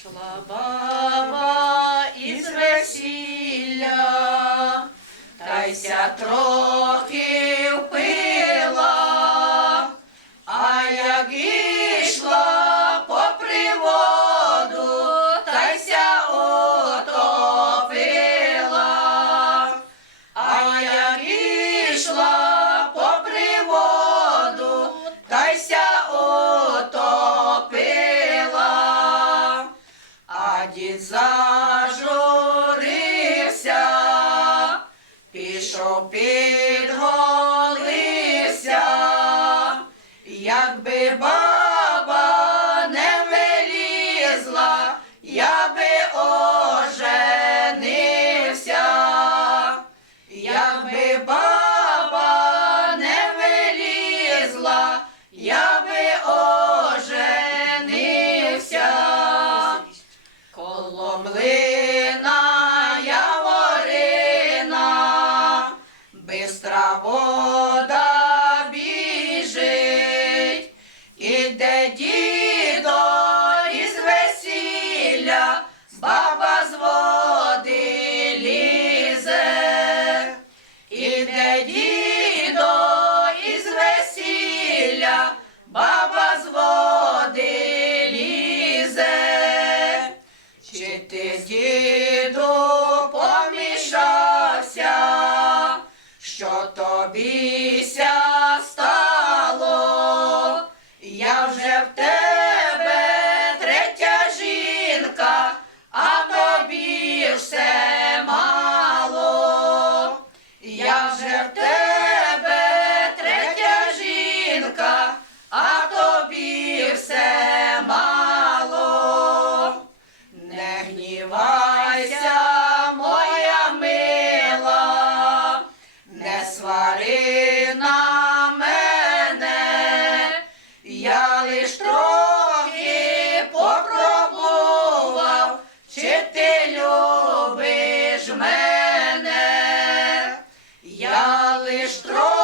Ішла баба із весілля, та трохи дід зажурився, пішов підголився, якби баба не вилізла, я би оженився. Якби баба не вилізла, я баба з води лізе. Чи ти, діду, помішався, що тобіся? Свари на мене, я лиш трохи попробував, чи ти любиш мене, я лиш трохи